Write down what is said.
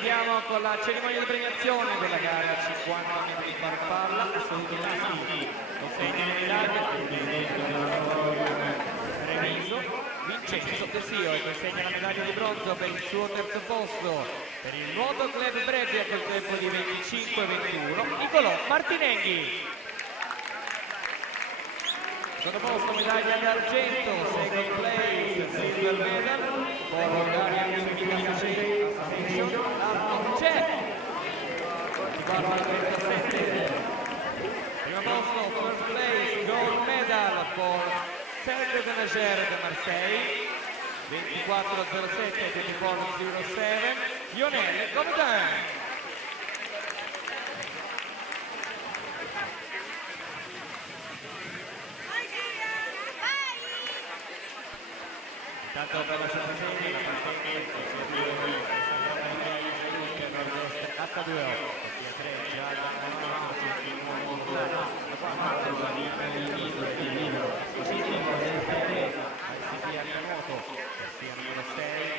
Proseguiamo con la cerimonia di premiazione della gara 50 metri di farfalla assoluto maschi. Consegna le medaglie Treviso Vincenzo Desio e consegna la medaglia di bronzo per il suo terzo posto per il nuoto club Brebbia col tempo di 25-21 Nicolò Martinenghi. Secondo posto medaglia d'argento, second place, silver medal for Bulgarian Swimming Association, last check, 24-37. Primo posto, first place, gold medal for Cercle de Nagère de Marseille, 24-07, 24-07, Lionel Govedin. Tanto per la sensazione, la partenza H2O, ossia 3, già da nuoto, sia numero 6,